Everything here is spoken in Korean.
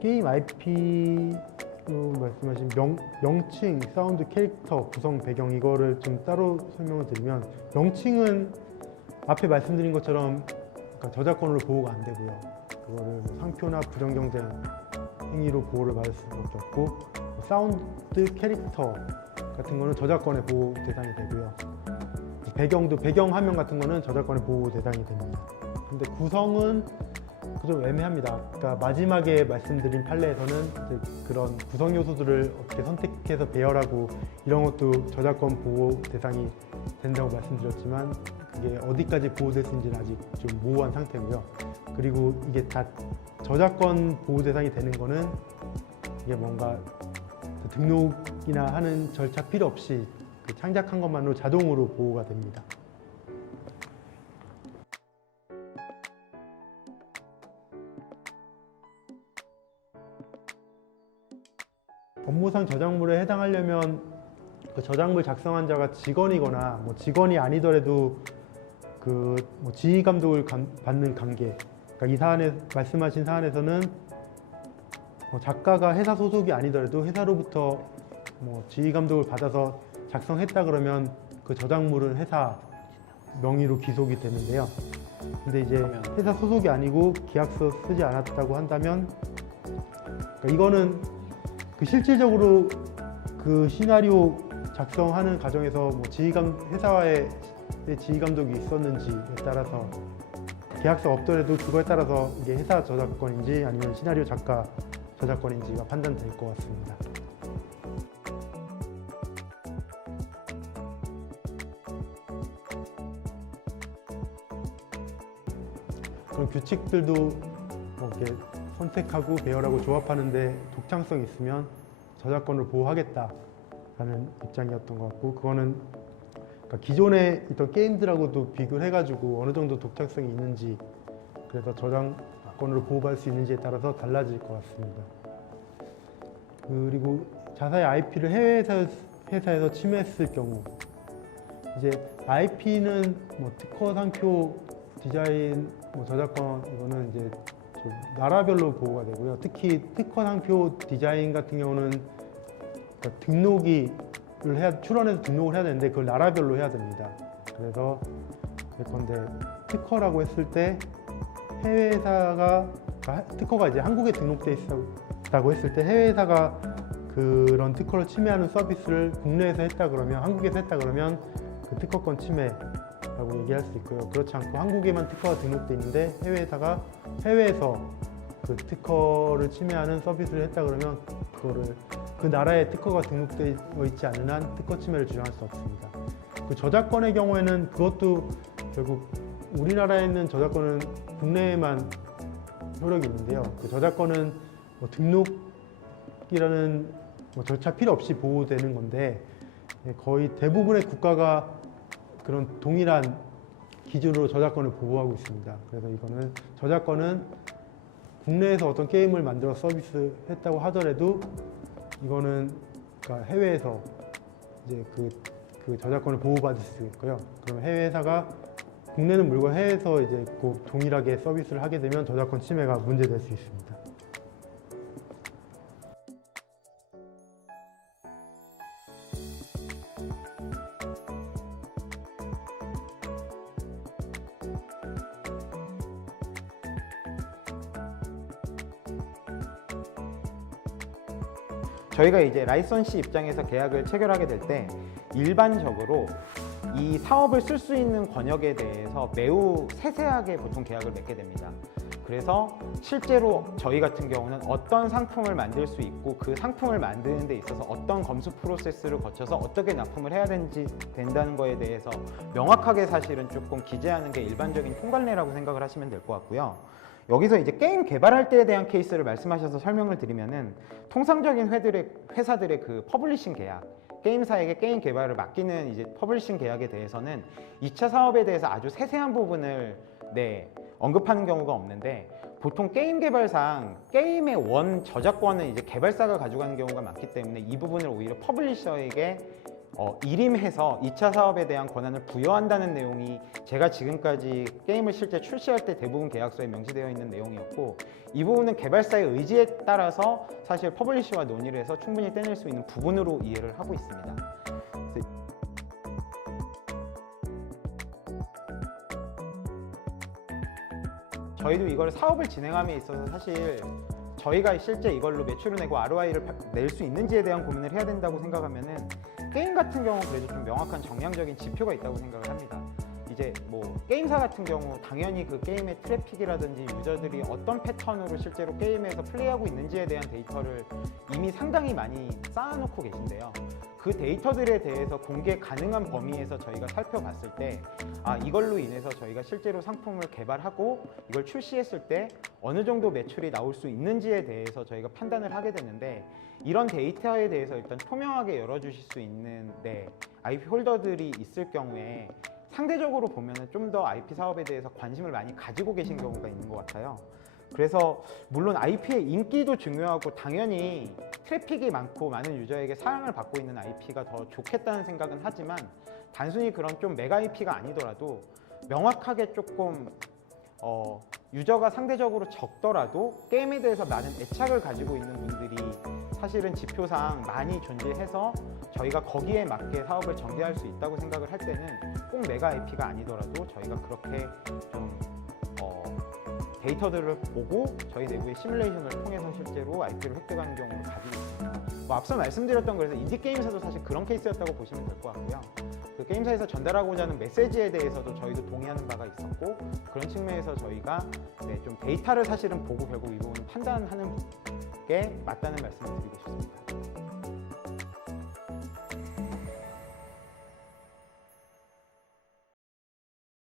게임 IP 말씀하신 명칭, 사운드, 캐릭터, 구성, 배경 이거를 좀 따로 설명을 드리면, 명칭은 앞에 말씀드린 것처럼 그러니까 저작권으로 보호가 안 되고요. 그거를 뭐 상표나 부정경쟁 행위로 보호를 받을 수밖에 없고, 사운드, 캐릭터 같은 거는 저작권의 보호 대상이 되고요. 배경도 배경 화면 같은 거는 저작권의 보호 대상이 됩니다. 근데 구성은 좀 애매합니다. 그러니까 마지막에 말씀드린 판례에서는 이제 그런 구성 요소들을 어떻게 선택해서 배열하고 이런 것도 저작권 보호 대상이 된다고 말씀드렸지만, 그게 어디까지 보호될 수 있는지는 아직 좀 모호한 상태고요. 그리고 이게 다 저작권 보호 대상이 되는 거는 이게 뭔가 등록이나 하는 절차 필요 없이 그 창작한 것만으로 자동으로 보호가 됩니다. 업무상 저작물에 해당하려면 그 저작물 작성한 자가 직원이거나 뭐 직원이 아니더라도 그 뭐 지휘 감독을 받는 관계. 그러니까 이 사안에 말씀하신 사안에서는 작가가 회사 소속이 아니더라도 회사로부터 뭐 지휘 감독을 받아서 작성했다 그러면 그 저작물은 회사 명의로 기속이 되는데요. 근데 이제 회사 소속이 아니고 계약서 쓰지 않았다고 한다면, 그러니까 이거는 그 실질적으로 그 시나리오 작성하는 과정에서 뭐 회사와의 지휘 감독이 있었는지에 따라서, 계약서가 없더라도 그거에 따라서 이게 회사 저작권인지 아니면 시나리오 작가 저작권인지가 판단될 것 같습니다. 그런 규칙들도 뭐 이렇게 선택하고 배열하고 조합하는데 독창성이 있으면 저작권을 보호하겠다라는 입장이었던 것 같고, 그거는 그러니까 기존에 있던 게임들하고도 비교를 해가지고 어느 정도 독창성이 있는지, 그래서 저작권으로 보호받을 수 있는지에 따라서 달라질 것 같습니다. 그리고 자사의 IP를 해외 회사에서 침해했을 경우, 이제 IP는 뭐 특허, 상표, 디자인, 뭐 저작권 이거는 이제 좀 나라별로 보호가 되고요. 특히 특허, 상표, 디자인 같은 경우는 그러니까 출원해서 등록을 해야 되는데 그걸 나라별로 해야 됩니다. 그래서 예컨대 특허라고 했을 때 해외 회사가, 그러니까 특허가 이제 한국에 등록돼 있다고 했을 때 해외 회사가 그런 특허를 침해하는 서비스를 국내에서 했다 그러면, 한국에서 했다 그러면 그 특허권 침해라고 얘기할 수 있고요. 그렇지 않고 한국에만 특허가 등록돼 있는데 해외 회사가 해외에서 그 특허를 침해하는 서비스를 했다 그러면 그거를 그 나라에 특허가 등록되어 있지 않는 한 특허 침해를 주장할 수 없습니다. 그 저작권의 경우에는 그것도 결국 우리나라에 있는 저작권은 국내에만 효력이 있는데요. 그 저작권은 뭐 등록이라는 뭐 절차 필요 없이 보호되는 건데, 거의 대부분의 국가가 그런 동일한 기준으로 저작권을 보호하고 있습니다. 그래서 이거는 저작권은 국내에서 어떤 게임을 만들어 서비스 했다고 하더라도 이거는 그러니까 해외에서 이제 그 저작권을 보호받을 수 있고요. 그럼 해외 회사가 국내는 물건 해외에서 이제 꼭 동일하게 서비스를 하게 되면 저작권 침해가 문제될 수 있습니다. 저희가 이제 라이선시 입장에서 계약을 체결하게 될 때 일반적으로 이 사업을 쓸 수 있는 권역에 대해서 매우 세세하게 보통 계약을 맺게 됩니다. 그래서 실제로 저희 같은 경우는 어떤 상품을 만들 수 있고 그 상품을 만드는 데 있어서 어떤 검수 프로세스를 거쳐서 어떻게 납품을 해야 된다는 거에 대해서 명확하게 사실은 조금 기재하는 게 일반적인 통관례라고 생각을 하시면 될 것 같고요. 여기서 이제 게임 개발할 때에 대한 케이스를 말씀하셔서 설명을 드리면은 통상적인 회사들의 그 퍼블리싱 계약, 게임사에게 게임 개발을 맡기는 이제 퍼블리싱 계약에 대해서는 2차 사업에 대해서 아주 세세한 부분을 언급하는 경우가 없는데, 보통 게임 개발상 게임의 원 저작권은 이제 개발사가 가져가는 경우가 많기 때문에 이 부분을 오히려 퍼블리셔에게 일임해서 2차 사업에 대한 권한을 부여한다는 내용이 제가 지금까지 게임을 실제 출시할 때 대부분 계약서에 명시되어 있는 내용이었고, 이 부분은 개발사의 의지에 따라서 사실 퍼블리셔와 논의를 해서 충분히 떼낼 수 있는 부분으로 이해를 하고 있습니다. 저희도 이걸 사업을 진행함에 있어서 사실 저희가 실제 이걸로 매출을 내고 ROI를 낼 수 있는지에 대한 고민을 해야 된다고 생각하면은, 게임 같은 경우 그래도 좀 명확한 정량적인 지표가 있다고 생각을 합니다. 이제 뭐 게임사 같은 경우 당연히 그 게임의 트래픽이라든지 유저들이 어떤 패턴으로 실제로 게임에서 플레이하고 있는지에 대한 데이터를 이미 상당히 많이 쌓아놓고 계신데요. 그 데이터들에 대해서 공개 가능한 범위에서 저희가 살펴봤을 때, 이걸로 인해서 저희가 실제로 상품을 개발하고 이걸 출시했을 때 어느 정도 매출이 나올 수 있는지에 대해서 저희가 판단을 하게 되는데, 이런 데이터에 대해서 일단 투명하게 열어주실 수 있는 IP 홀더들이 있을 경우에 상대적으로 보면은 좀 더 IP 사업에 대해서 관심을 많이 가지고 계신 경우가 있는 것 같아요. 그래서 물론 IP의 인기도 중요하고 당연히 트래픽이 많고 많은 유저에게 사랑을 받고 있는 IP가 더 좋겠다는 생각은 하지만, 단순히 그런 좀 메가 IP가 아니더라도 명확하게 조금 유저가 상대적으로 적더라도 게임에 대해서 많은 애착을 가지고 있는 분들이 사실은 지표상 많이 존재해서 저희가 거기에 맞게 사업을 전개할 수 있다고 생각을 할 때는 꼭 메가 IP가 아니더라도 저희가 그렇게 좀 데이터들을 보고 저희 내부의 시뮬레이션을 통해서 실제로 IP를 획득하는 경우를 가지고 있습니다. 앞서 말씀드렸던 거에서 인디게임사도 사실 그런 케이스였다고 보시면 될 것 같고요. 그 게임사에서 전달하고자 하는 메시지에 대해서도 저희도 동의하는 바가 있었고, 그런 측면에서 저희가 좀 데이터를 사실은 보고 결국 이 부분을 판단하는 게 맞다는 말씀을 드리고 싶습니다.